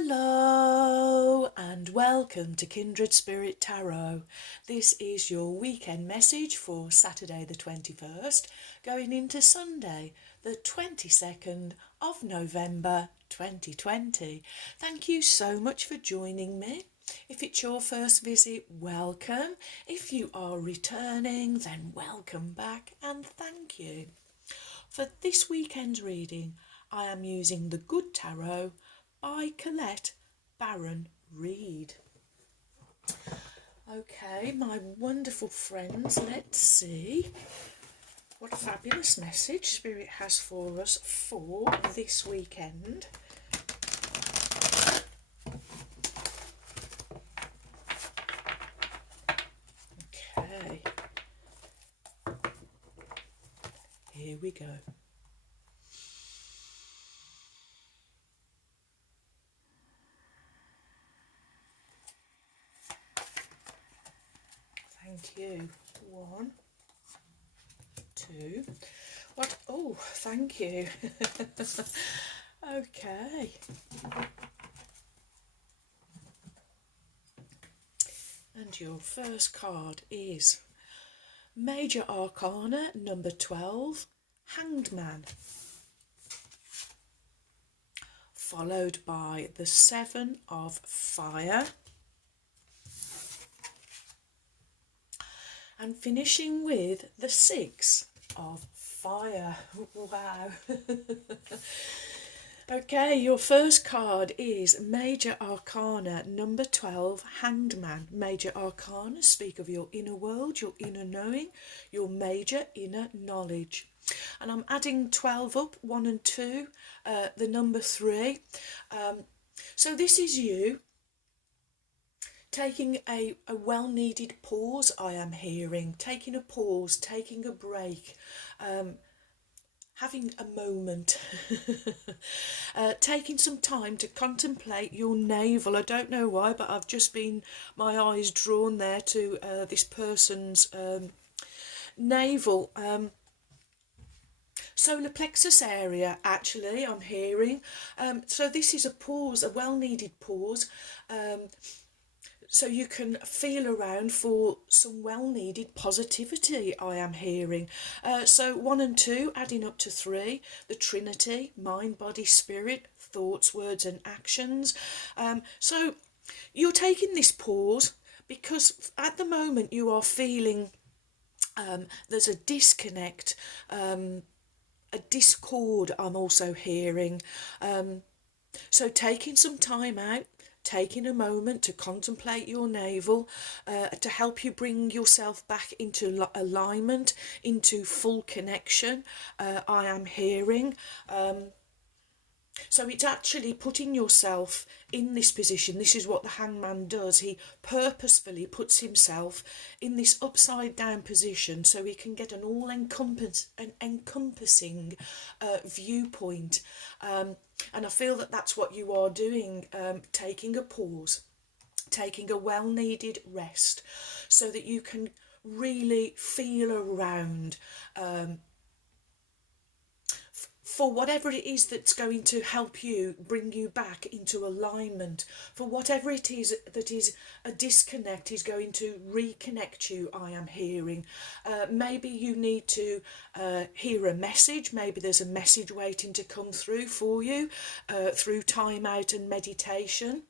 Hello and welcome to Kindred Spirit Tarot. This is your weekend message for Saturday the 21st, going into Sunday the 22nd of November 2020. Thank you so much for joining me. If it's your first visit, welcome. If you are returning, then welcome back and thank you. For this weekend's reading, I am using the Good Tarot by Colette Baron Reid. Okay, my wonderful friends, let's see what a fabulous message Spirit has for us for this weekend. Okay, here we go. Thank you. 1, 2. What? Oh, thank you. Okay. And your first card is Major Arcana number 12, Hanged Man, followed by the 7 of Fire, and finishing with the 6 of Fire. Wow. Okay, your first card is Major Arcana number 12, Hanged Man. Major Arcana speak of your inner world, your inner knowing, your major inner knowledge. And I'm adding 12 up, 1 and 2, the number 3. So this is you taking a well-needed pause, I am hearing. Taking a pause, taking a break, having a moment, taking some time to contemplate your navel. I don't know why, but I've just been, my eyes drawn there to this person's navel. Solar plexus area, actually, I'm hearing. So this is a pause, a well-needed pause. So you can feel around for some well-needed positivity, I am hearing. So 1 and 2, adding up to 3, the Trinity, mind, body, spirit, thoughts, words and actions. So you're taking this pause because at the moment you are feeling there's a disconnect, a discord I'm also hearing. So taking some time out, taking a moment to contemplate your navel, to help you bring yourself back into alignment, into full connection, I am hearing. So it's actually putting yourself in this position. This is what the hangman does. He purposefully puts himself in this upside down position so he can get an encompassing viewpoint. And I feel that that's what you are doing, taking a pause, taking a well-needed rest so that you can really feel around for whatever it is that's going to help you bring you back into alignment, for whatever it is that is a disconnect is going to reconnect you, I am hearing. Maybe you need to hear a message, maybe there's a message waiting to come through for you through time out and meditation.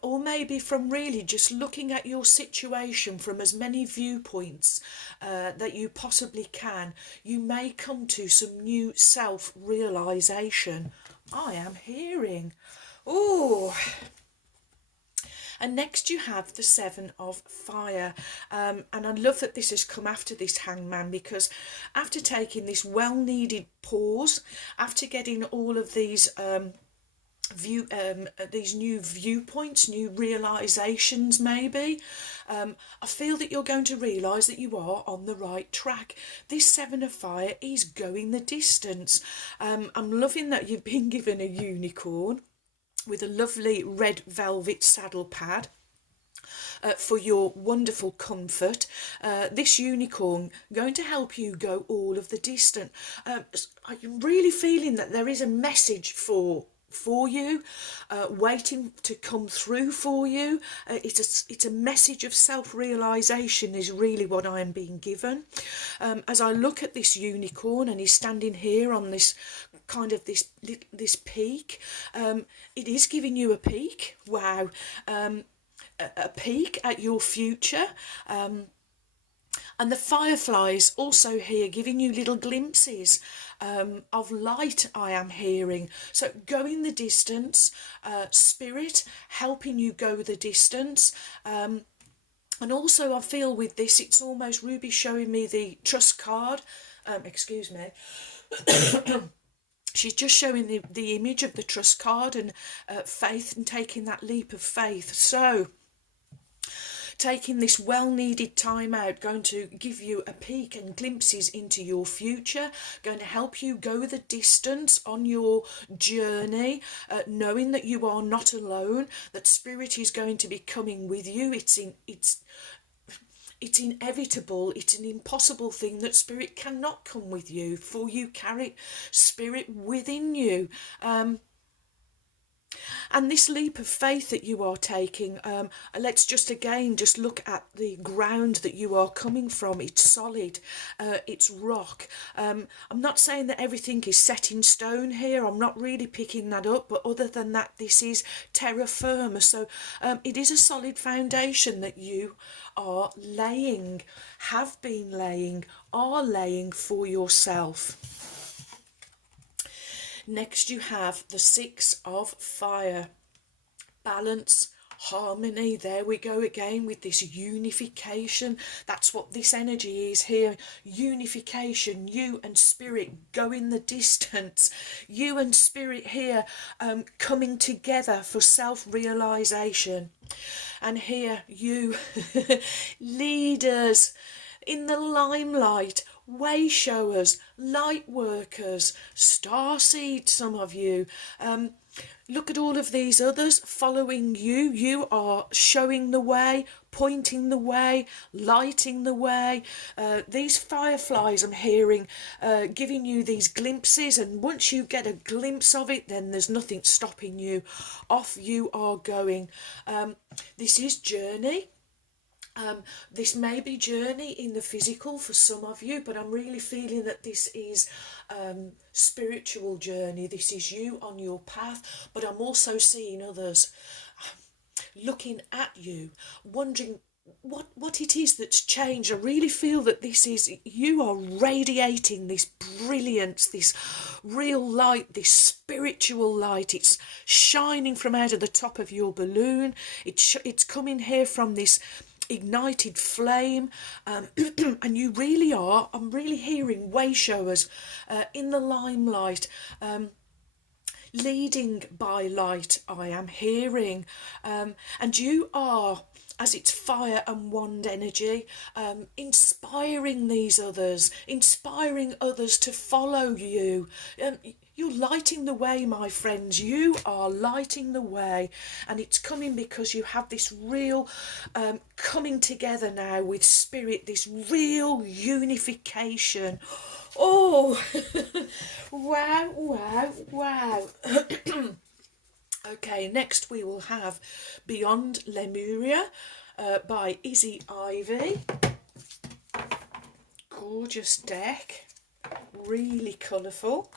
Or maybe from really just looking at your situation from as many viewpoints that you possibly can, you may come to some new self-realisation, I am hearing. Oh, and next you have the 7 of Fire, and I love that this has come after this hangman, because after taking this well-needed pause, after getting all of these these new viewpoints, new realizations maybe, I feel that you're going to realise that you are on the right track. This 7 of Fire is going the distance. I'm loving that you've been given a unicorn with a lovely red velvet saddle pad. For your wonderful comfort. This unicorn going to help you go all of the distance. I'm really feeling that there is a message for for you, waiting to come through for you. It's a message of self-realization is really what I am being given. As I look at this unicorn and he's standing here on this kind of this peak, it is giving you a peek. Wow. A peek at your future. And the fireflies also here giving you little glimpses of light I am hearing. So going the distance, spirit helping you go the distance. And also I feel with this, it's almost Ruby showing me the trust card. Excuse me. She's just showing the image of the trust card and faith and taking that leap of faith. So taking this well-needed time out, going to give you a peek and glimpses into your future, going to help you go the distance on your journey, knowing that you are not alone, that spirit is going to be coming with you. It's inevitable, it's an impossible thing that spirit cannot come with you, for you carry spirit within you. And this leap of faith that you are taking, let's just look at the ground that you are coming from. It's solid, it's rock. I'm not saying that everything is set in stone here. I'm not really picking that up, but other than that, this is terra firma. So it is a solid foundation that you are laying, have been laying, are laying for yourself. Next you have the Six of Fire. Balance, harmony. There we go again with this unification. That's what this energy is here. Unification, you and spirit going the distance. You and spirit here coming together for self-realization. And here you, leaders in the limelight, way showers, light workers, starseed, some of you. Look at all of these others following you. You are showing the way, pointing the way, lighting the way. These fireflies I'm hearing, giving you these glimpses, and once you get a glimpse of it, then there's nothing stopping you. Off you are going. This is journey. This may be journey in the physical for some of you, but I'm really feeling that this is spiritual journey. This is you on your path, but I'm also seeing others looking at you, wondering what it is that's changed. I really feel that this is, you are radiating this brilliance, this real light, this spiritual light. It's shining from out of the top of your balloon. It's coming here from this ignited flame, and you really are, I'm really hearing way showers in the limelight, leading by light I am hearing, and you are, as it's fire and wand energy, inspiring these others, inspiring others to follow you. You're lighting the way, my friends. You are lighting the way, and it's coming because you have this real coming together now with spirit, this real unification. Oh, wow, wow, wow. Okay, next we will have Beyond Lemuria by Izzy Ivy. Gorgeous deck, really colourful.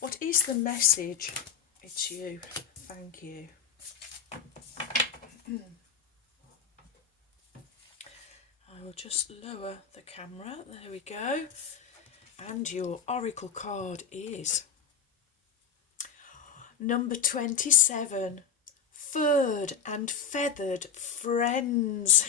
What is the message? It's you. Thank you. I will just lower the camera. There we go. And your oracle card is number 27. Furred and feathered friends.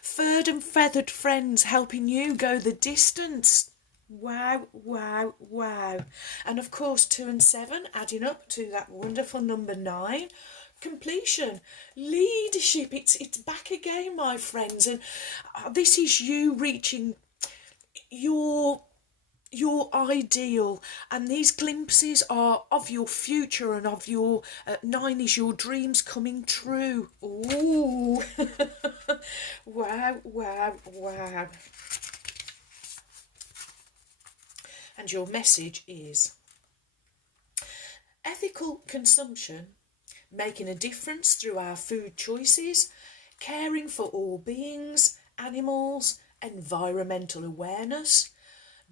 Furred and feathered friends helping you go the distance. Wow, wow, wow. And of course 2 and 7 adding up to that wonderful number 9. Completion, leadership. It's back again, my friends, and this is you reaching your your ideal, and these glimpses are of your future and of your 9 is your dreams coming true. Ooh. Wow, wow, wow. And your message is ethical consumption, making a difference through our food choices, caring for all beings, animals, environmental awareness,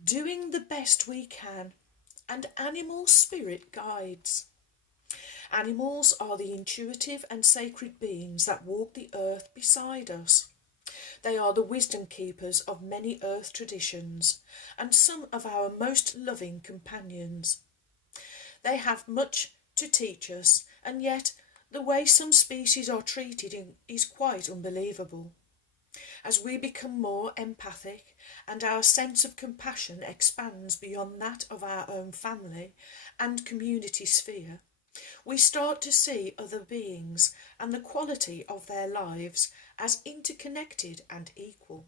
doing the best we can, and animal spirit guides. Animals are the intuitive and sacred beings that walk the earth beside us. They are the wisdom keepers of many earth traditions and some of our most loving companions. They have much to teach us, and yet the way some species are treated is quite unbelievable. As we become more empathic and our sense of compassion expands beyond that of our own family and community sphere, we start to see other beings and the quality of their lives as interconnected and equal.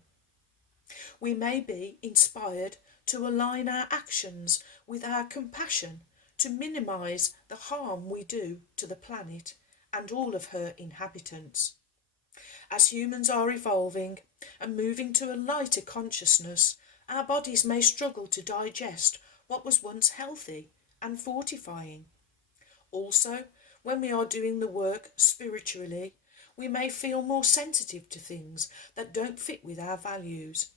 We may be inspired to align our actions with our compassion to minimise the harm we do to the planet and all of her inhabitants. As humans are evolving and moving to a lighter consciousness, our bodies may struggle to digest what was once healthy and fortifying. Also, when we are doing the work spiritually, we may feel more sensitive to things that don't fit with our values.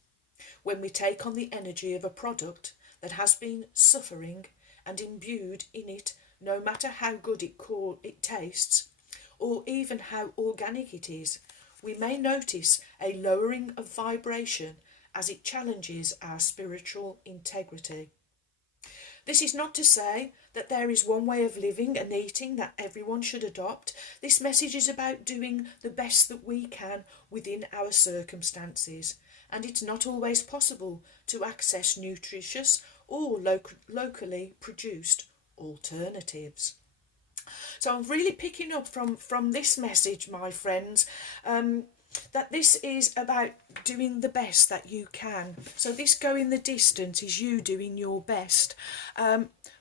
When we take on the energy of a product that has been suffering and imbued in it, no matter how good it tastes, or even how organic it is, we may notice a lowering of vibration as it challenges our spiritual integrity. This is not to say that there is one way of living and eating that everyone should adopt. This message is about doing the best that we can within our circumstances, and it's not always possible to access nutritious or locally produced alternatives. So I'm really picking up from this message, my friends, that this is about doing the best that you can. So this going the distance is you doing your best.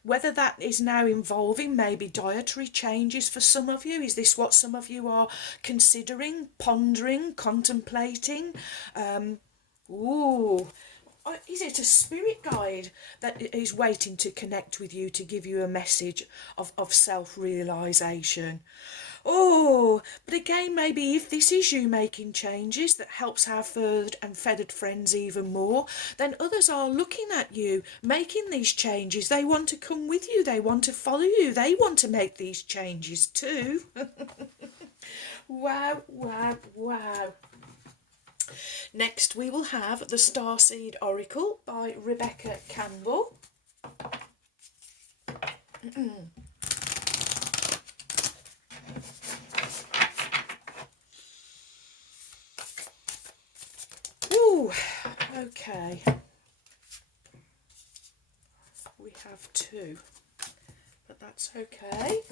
Whether that is now involving maybe dietary changes for some of you, is this what some of you are considering, pondering, contemplating? Is it a spirit guide that is waiting to connect with you to give you a message of self-realisation? But again, maybe if this is you making changes that helps our furred and feathered friends even more, then others are looking at you making these changes. They want to come with you. They want to follow you. They want to make these changes too. Wow, wow, wow. Next, we will have the Starseed Oracle by Rebecca Campbell. Okay. We have two, but that's okay. I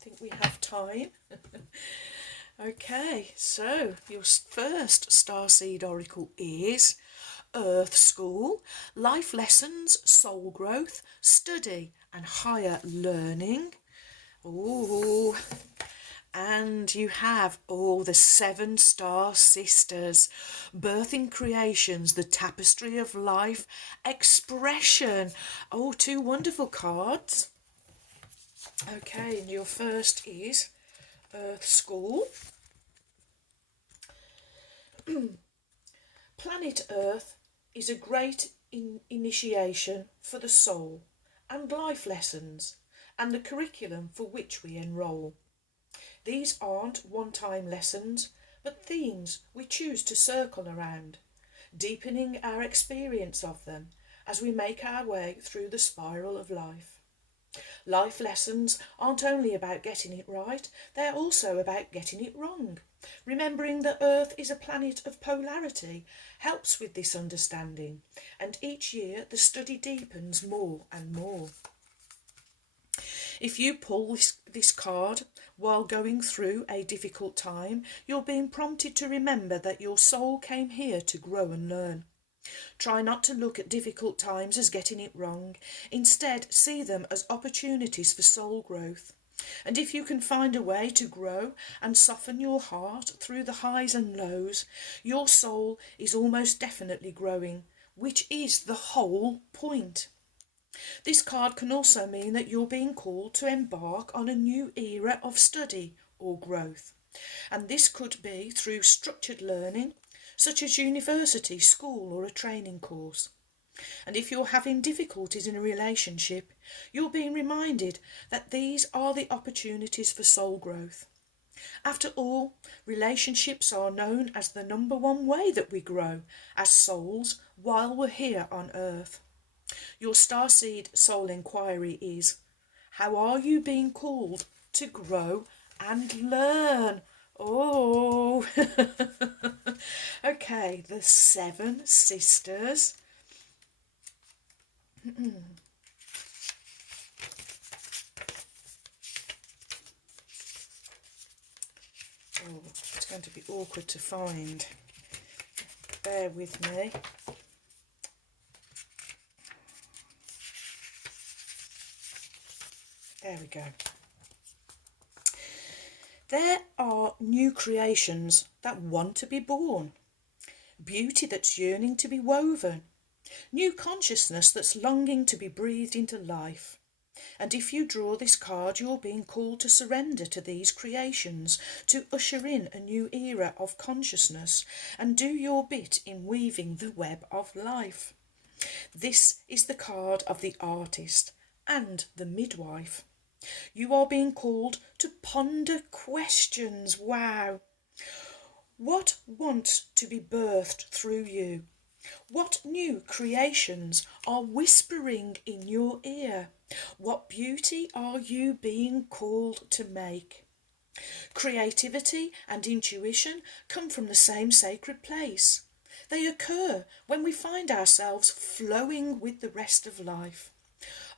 think we have time. Okay, so your first Starseed Oracle is Earth School, Life Lessons, Soul Growth, Study and Higher Learning. And you have the 7 Star Sisters, Birthing Creations, the Tapestry of Life, Expression. 2 wonderful cards. Okay, and your first is Earth School. Planet Earth is a great initiation for the soul and life lessons and the curriculum for which we enrol. These aren't one-time lessons, but themes we choose to circle around, deepening our experience of them as we make our way through the spiral of life. Life lessons aren't only about getting it right, they're also about getting it wrong. Remembering that Earth is a planet of polarity helps with this understanding, and each year the study deepens more and more. If you pull this card while going through a difficult time, you're being prompted to remember that your soul came here to grow and learn. Try not to look at difficult times as getting it wrong. Instead, see them as opportunities for soul growth. And if you can find a way to grow and soften your heart through the highs and lows, your soul is almost definitely growing, which is the whole point. This card can also mean that you're being called to embark on a new era of study or growth. And this could be through structured learning, such as university, school, or a training course. And if you're having difficulties in a relationship, you're being reminded that these are the opportunities for soul growth. After all, relationships are known as the number one way that we grow as souls while we're here on earth. Your starseed soul inquiry is, how are you being called to grow and learn? Oh, okay, the 7 sisters. Oh, it's going to be awkward to find. Bear with me. There we go. There are new creations that want to be born, beauty that's yearning to be woven, new consciousness that's longing to be breathed into life. And if you draw this card, you're being called to surrender to these creations, to usher in a new era of consciousness and do your bit in weaving the web of life. This is the card of the artist and the midwife. You are being called to ponder questions. Wow. What wants to be birthed through you? What new creations are whispering in your ear? What beauty are you being called to make? Creativity and intuition come from the same sacred place. They occur when we find ourselves flowing with the rest of life.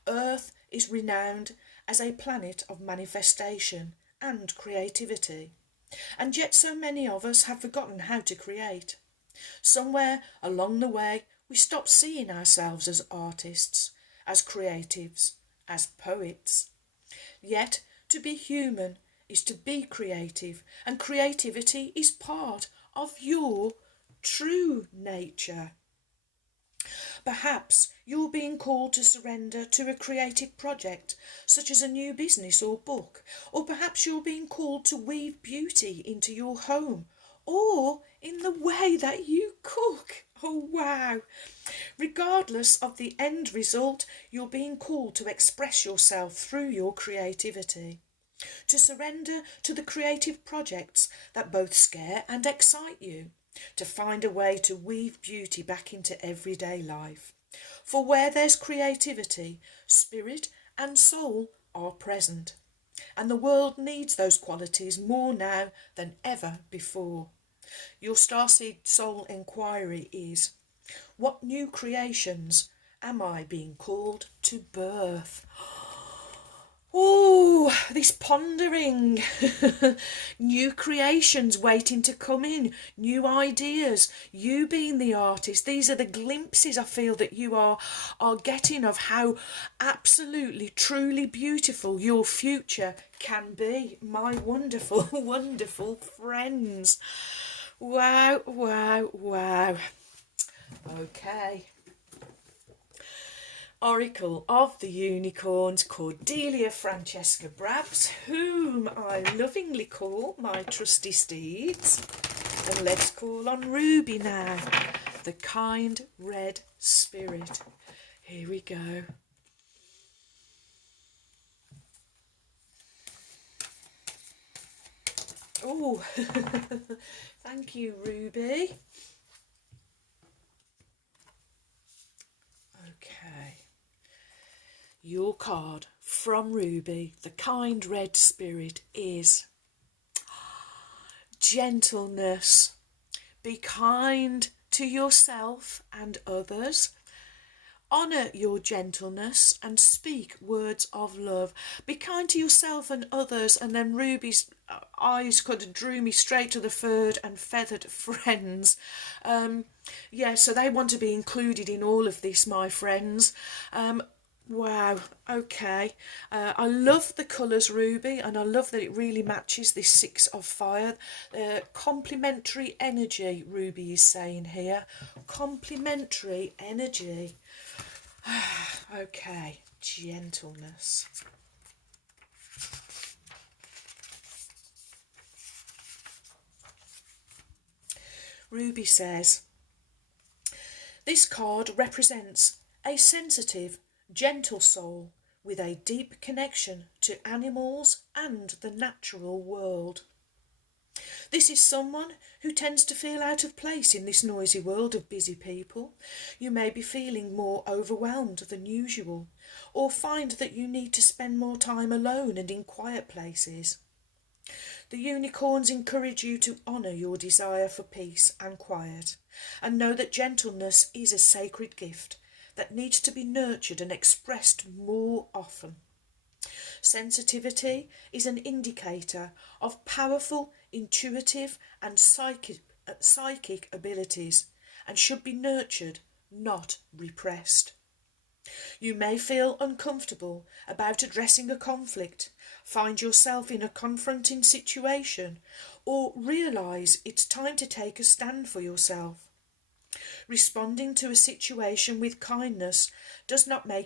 Earth is renowned as a planet of manifestation and creativity. And yet so many of us have forgotten how to create. Somewhere along the way, we stop seeing ourselves as artists, as creatives, as poets. Yet, to be human is to be creative, and creativity is part of your true nature. Perhaps you're being called to surrender to a creative project, such as a new business or book, or perhaps you're being called to weave beauty into your home, or in the way that you cook. Oh, wow. Regardless of the end result, you're being called to express yourself through your creativity, to surrender to the creative projects that both scare and excite you, to find a way to weave beauty back into everyday life. For where there's creativity, spirit and soul are present, and the world needs those qualities more now than ever before. Your starseed soul inquiry is, what new creations am I being called to birth? Oh, this pondering. New creations waiting to come in, new ideas, you being the artist. These are the glimpses I feel that you are getting of how absolutely, truly beautiful your future can be. My wonderful, wonderful friends. Wow, wow, wow. Okay. Oracle of the Unicorns, Cordelia Francesca Brabs, whom I lovingly call my trusty steeds. And let's call on Ruby now, the kind red spirit. Here we go. Oh, thank you, Ruby. Okay. Your card from Ruby, the kind red spirit, is gentleness. Be kind to yourself and others. Honour your gentleness and speak words of love. Be kind to yourself and others. And then Ruby's eyes kind of drew me straight to the furred and feathered friends. Yeah, so they want to be included in all of this, my friends. Wow, okay. I love the colours, Ruby, and I love that it really matches this Six of Fire. Complementary energy, Ruby is saying here. Complementary energy. Okay, gentleness. Ruby says, this card represents a sensitive, gentle soul with a deep connection to animals and the natural world. This is someone who tends to feel out of place in this noisy world of busy people. You may be feeling more overwhelmed than usual, or find that you need to spend more time alone and in quiet places. The unicorns encourage you to honour your desire for peace and quiet, and know that gentleness is a sacred gift that needs to be nurtured and expressed more often. Sensitivity is an indicator of powerful, intuitive and psychic abilities, and should be nurtured, not repressed. You may feel uncomfortable about addressing a conflict, find yourself in a confronting situation, or realise it's time to take a stand for yourself. Responding to a situation with kindness does not make